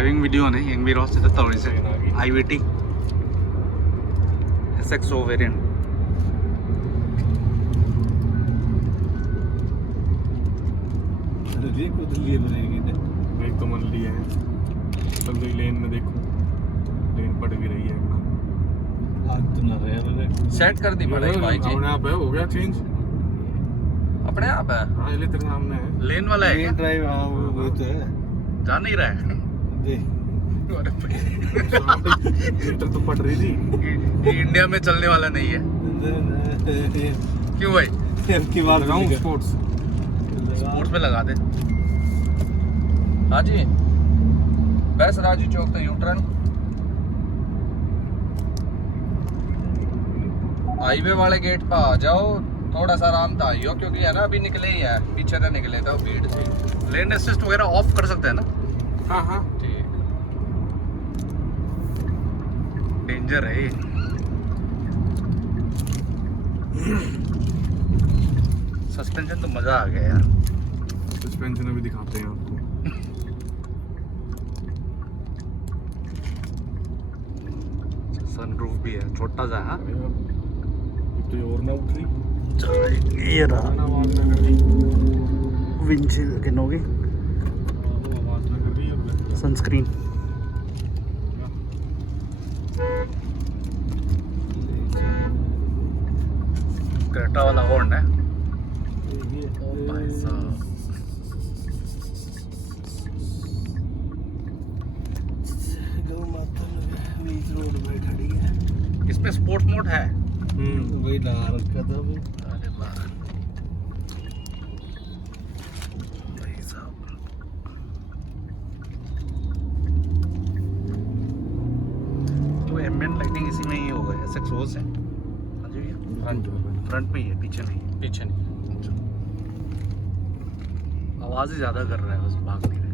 driving videoene Enviros ite tawise IVT SXO variant. एक तो मन लिए है चल गई लेन में, देखो लेन पड़ भी रही है एकदम। आज तो ना रहे सेट कर दी पड़ेगी भाई जी, अपने आप है, हो गया चेंज अपने आप है। हाँ ये तेरे सामने है। लेन वाला है क्या? ड्राइव। हाँ वो तो है। जा नहीं रहा है देख मीटर तो पड़ रही थी। ये इंडिया में चलने वाला नहीं है। क्यों भाई? की बात लगाऊं स्पोर्ट्स? स्पोर्ट्स पे लगा दे। हाँ जी, बस राजू चौक तो यू टर्न, हाईवे वाले गेट पर आ जाओ, थोड़ा सा आराम था आइयो, क्योंकि है ना अभी निकले ही है, पीछे से निकले थे भीड़ से। लेन असिस्ट वगैरह ऑफ कर सकते हैं ना? हाँ हाँ ठीक, डेंजर है ये। सस्पेंशन तो मजा आ गया यार। सस्पेंशन अभी दिखाते हैं आपको। सनरूफ भी है, छोटा सा है। तो ये और ना उठ रही, ये रहा ना आवाज ना कर रही, विंडशील्ड किन होगी, आवाज ना कर रही है। सनस्क्रीन। क्रेटा वाला हॉर्न है भाई साहब। गौ माता बीच रोड में खड़ी है। इसमें स्पोर्ट मोड है। वही लगा रखा था भाई। अरे वाह भाई साहब। तो एम्बिएंट लाइटिंग इसी में ही होगा, SXOs है। फ्रंट में ही है, पीछे नहीं। पीछे नहीं। आवाज ही ज्यादा कर रहा है, बस भाग नहीं रहे।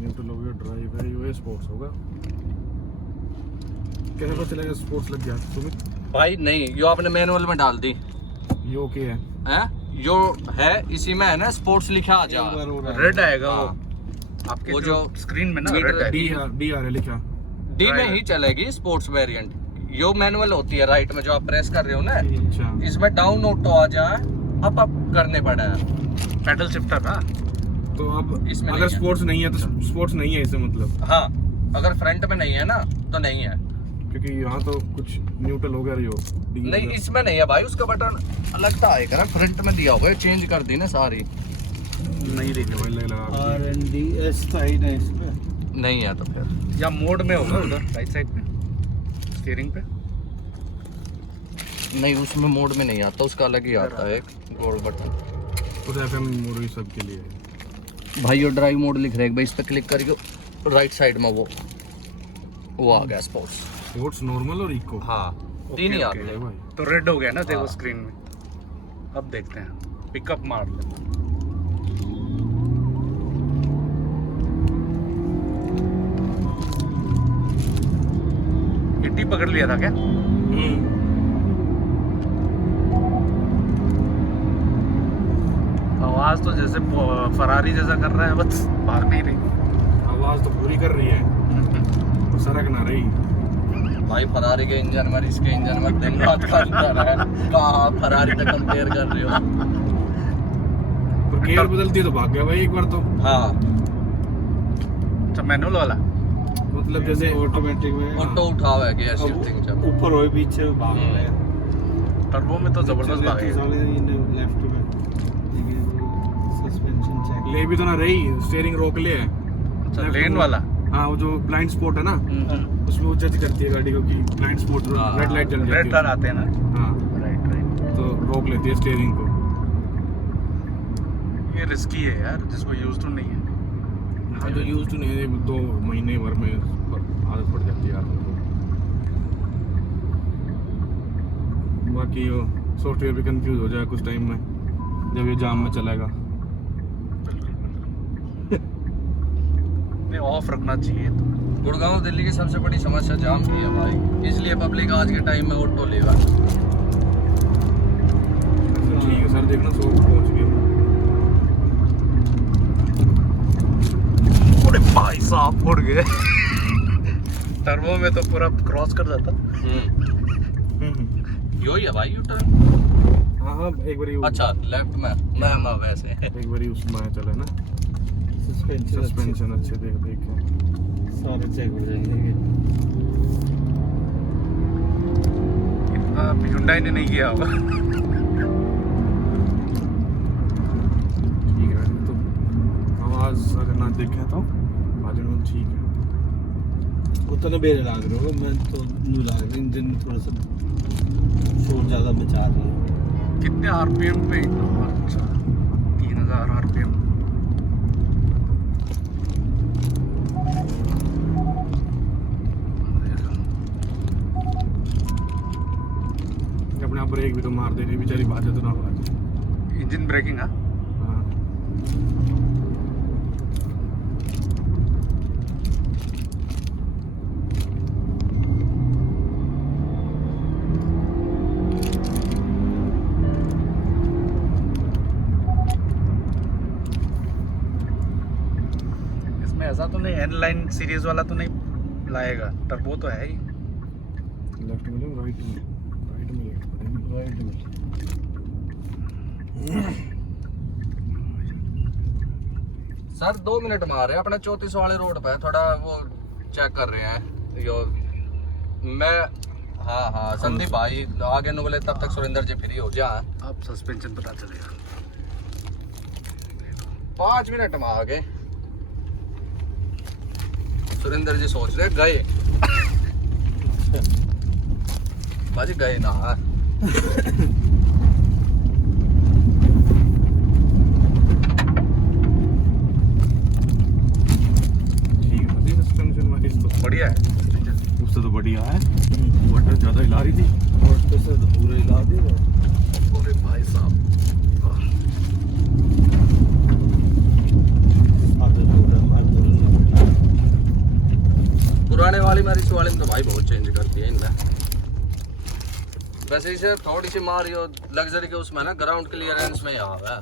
न्यूट्रल हो गया, ड्राइव है, ये स्पोर्ट्स होगा। कैसे पता चलेगा स्पोर्ट्स लग गया सुमित? भाई नहीं, यो आपने मैनुअल में डाल दी ये ओके है। है, यो है इसी में है ना, स्पोर्ट्स लिखा आ जा। रेड आएगा वो हाँ। आपके वो जो जो स्क्रीन में ना मीटर रेड आएगा। डी आर है लिखा। डी में ही चलेगी स्पोर्ट्स वेरिएंट। यो मैनुअल होती है राइट में, जो आप प्रेस कर रहे हो ना, अच्छा इसमें डाउन ऑटो आ जाए, अप करने पड़ा है। पैडल शिफ्टर ना। तो अब इसमें अगर नहीं है। स्पोर्ट्स नहीं है तो स्पोर्ट्स नहीं है इसे मतलब, हाँ, अगर फ्रंट में नहीं है ना तो नहीं है। क्योंकि यहाँ तो कुछ न्यूट्रल हो गया यो नहीं, इसमें नहीं है भाई, उसका बटन अलग था आएगा ना, फ्रंट में दिया हुआ है, चेंज कर दी ना सारी। नहीं देखने लगा। R&DS था ही ना इसमें। नहीं है तो फिर या मोड में होगा उधर राइट साइड पे स्टीयरिंग पे। नहीं, उसमें मोड में नहीं आता, उसका अलग ही आता है एक गोल बटन। तो FM मोड सब के लिए है। भाई, ये ड्राइव मोड लिख रहे हैं भाई, इस पे क्लिक करके राइट साइड में वो आ गया स्पोर्ट्स। स्पोर्ट्स, नॉर्मल और इको। हाँ, तीन ही आते है हैं। भाई। तो रेड हो गया ना देखो हाँ। स्क्रीन में। अब देखते हैं, पिकअप मार ले। इट्टी पकड़ लिया था क्या? आवाज तो जैसे फरारी जैसा कर रहा है, बस भाग नहीं रही। आवाज तो पूरी कर रही है, सरक ना रही। भाई फरारी के इंजन में इसके इंजन में दिन रात का अंतर है। कहाँ फरारी से कंपेयर कर रहे हो? पर गियर बदलती तो भाग गया भाई एक बार तो। हाँ, अच्छा मैनुअल वाला। मतलब जैसे ऑटोमेटिक में ऑटो उठा हुआ है गियर शिफ्टिंग जब। ऊपर हो पीछे भाग रहे हैं। टर्बो में तो जबरदस्त भागेगा। लेफ्ट में सस्पेंशन चेक। ले भी तो ना रही, स्टीयरिंग रोक ले है। अच्छा लेन वाला। हाँ, वो जो ब्लाइंड स्पॉट है ना, उसमें वो जज करती है गाड़ी को कि ब्लाइंड स्पॉट, रेड लाइट जल जाती है। रेड टर्न आते हैं ना। हाँ, राइट राइट। तो रोक लेती है स्टीयरिंग को। ये रिस्की है यार, जिसको यूज तो नहीं है। हाँ, जो यूज टू नहीं है, 2 महीने भर में आदत पड़ जाती है आदमी को। बाकी सॉफ्टवेयर भी कंफ्यूज हो जाए कुछ टाइम में जब ये जाम में चलेगा। नहीं, ऑफ रखना चाहिए तो। गुड़गांव दिल्ली की सबसे बड़ी समस्या जाम की है भाई, इसलिए पब्लिक आज के टाइम में ऑटो लेगा। ठीक है सर, देखना 100 पहुंच गए। गए। टर्बो में तो पूरा क्रॉस कर जाता। यो ही है भाई यू टर्न। हाँ हाँ एक बारी अच्छा लेफ्ट में मैं वैसे एक बारी उसमें चले ना, सस्पेंशन सस्पेंशन अच्छे देख के सारे चेक हो जाएंगे। इतना Hyundai ने नहीं किया होगा। ठीक है। तो आवाज अगर ना देखे तो आज ठीक है। उतना बेरे लाग रहा होगा, मैं तो नहीं लाग रहा, इंजन थोड़ा सा शोर ज़्यादा मचा रही है। कितने आरपीएम पे? अच्छा 3000 आरपीएम। अपने आप ब्रेक भी तो मार दे रही बेचारी, बाजे तो ना बाजे। Engine braking. हाँ हाँ इसमें ऐसा तो नहीं एन लाइन सीरीज वाला तो नहीं लाएगा, टर्बो तो है ही। लेफ्ट में लो, राइट में राइट में सर 2 मिनट मारे अपने 34 वाले रोड पे, थोड़ा वो चेक कर रहे हैं यो मैं। हाँ हाँ संदीप भाई आगे नु बोले तब तक सुरेंद्र जी फ्री हो जा। अब सस्पेंशन पता चलेगा। 5 मिनट में आ गए। सुरेंद्र जी सोच रहे गए बाजी गए ना। ठीक है। सस्पेंशन वाइज तो बढ़िया है। उससे तो बढ़िया है। वाटर ज़्यादा हिला रही थी और तो से तो पूरा हिला देगा। अरे भाई साहब आधे पूरा मार दो। पुराने वाली मेरी इस वाले में तो भाई बहुत चेंज करती है इनमें। वैसे इसे थोड़ी सी मारी और लग्जरी के उसमें ना ग्राउंड क्लियरेंस में यहाँ है।